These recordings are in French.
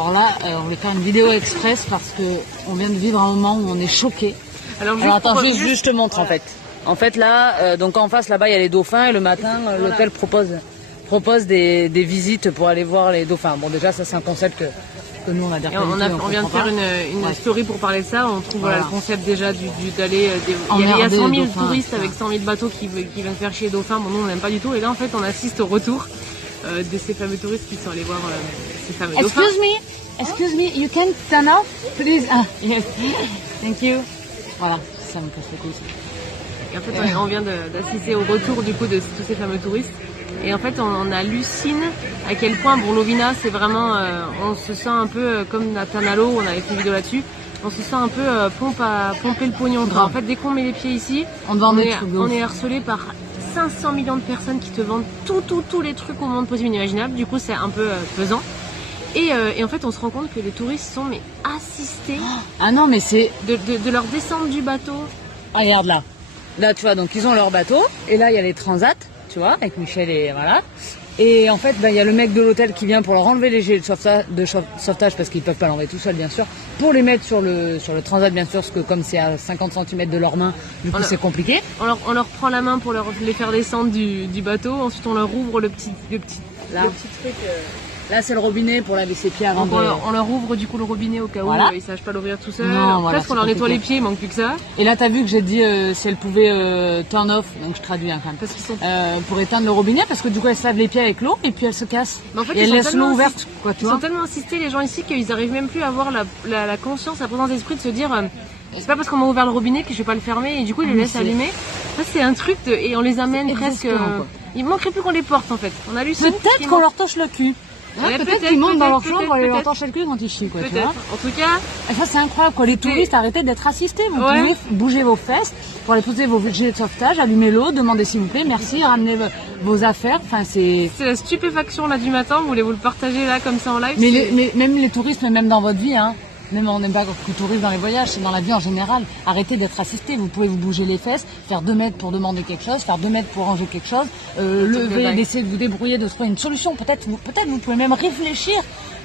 Alors là, on voulait faire une vidéo express parce que on vient de vivre un moment où on est choqué. Alors attends, juste je te montre voilà. En fait. En fait là, donc en face là-bas il y a les dauphins et le matin voilà. L'hôtel propose des visites pour aller voir les dauphins. Bon déjà ça c'est un concept que nous on a déjà Excuse me, you can turn off, please. Ah, yes, thank you. Voilà, ça me casse les couilles. Et en fait, on vient d'assister au retour du coup de tous ces fameux touristes. Et en fait, on hallucine à quel point, bon, Lovina, c'est vraiment, on se sent un peu comme à Tanalo, on avait fait une vidéo là-dessus. On se sent un peu pomper le pognon. Enfin, en fait, dès qu'on met les pieds ici, on est harcelé par 500 millions de personnes qui te vendent tous les trucs au monde possible et inimaginable. Du coup, c'est un peu pesant. Et en fait, on se rend compte que les touristes sont assistés. Ah non, mais c'est de leur descente du bateau. Ah, regarde là. Là, tu vois, donc ils ont leur bateau. Et là, il y a les transats, tu vois, avec Michel et voilà. Et en fait, il y a le mec de l'hôtel qui vient pour leur enlever les gilets de sauvetage parce qu'ils peuvent pas l'enlever tout seul, bien sûr. Pour les mettre sur le transat, bien sûr, parce que comme c'est à 50 cm de leurs mains, du coup, c'est compliqué. On leur prend la main pour les faire descendre du bateau. Ensuite, on leur ouvre le petit truc. Là, c'est le robinet pour laver ses pieds avant de... On leur ouvre du coup le robinet au cas où ils ne savent pas l'ouvrir tout seul. Voilà, on leur nettoie les pieds, il manque plus que ça. Et là, tu as vu que j'ai dit si elle pouvait turn off, donc je traduis quand même. Parce qu'ils sont... pour éteindre le robinet, parce que du coup, elle se lave les pieds avec l'eau et puis elle se casse. Mais en fait, et elle laisse l'eau ouverte. Ils sont tellement insistés, les gens ici, qu'ils n'arrivent même plus à avoir la conscience, la présence d'esprit de se dire c'est pas parce qu'on m'a ouvert le robinet que je vais pas le fermer et du coup, ils le laissent allumer. Ça, c'est un truc et on les amène presque. Il manquerait plus qu'on les porte en fait. On hallucine. Peut-être qu'on leur touche le cul. Peut-être qu'ils montent dans leur chambre et leur torchent le cul quand ils chient, quoi, tu vois. En tout cas... Et ça, c'est incroyable, quoi. Les touristes, arrêtez d'être assistés. Vous pouvez bouger vos fesses pour aller poser vos gilets de sauvetage, allumer l'eau, demander s'il vous plaît, merci, ramener vos affaires. Enfin, c'est la stupéfaction, là, du matin. Voulez-vous le partager, là, comme ça, en live? Mais même les touristes, même dans votre vie, hein. Même on n'aime pas que les touristes dans les voyages, c'est dans la vie en général. Arrêtez d'être assistés. Vous pouvez vous bouger les fesses, faire 2 mètres pour demander quelque chose, faire 2 mètres pour ranger quelque chose, lever, d'essayer de vous débrouiller, de trouver une solution. Peut-être vous pouvez même réfléchir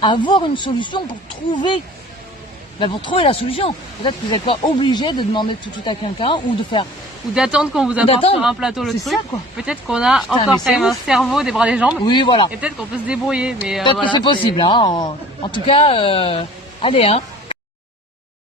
à avoir une solution pour trouver la solution. Peut-être que vous n'êtes pas obligé de demander tout de suite à quelqu'un ou de faire... Ou d'attendre qu'on vous apporte sur un plateau le truc. Ça, quoi. Peut-être qu'on a encore quand même un cerveau, des bras, des jambes. Oui, voilà. Et peut-être qu'on peut se débrouiller. Peut-être que c'est possible. Hein. En tout cas, allez, hein.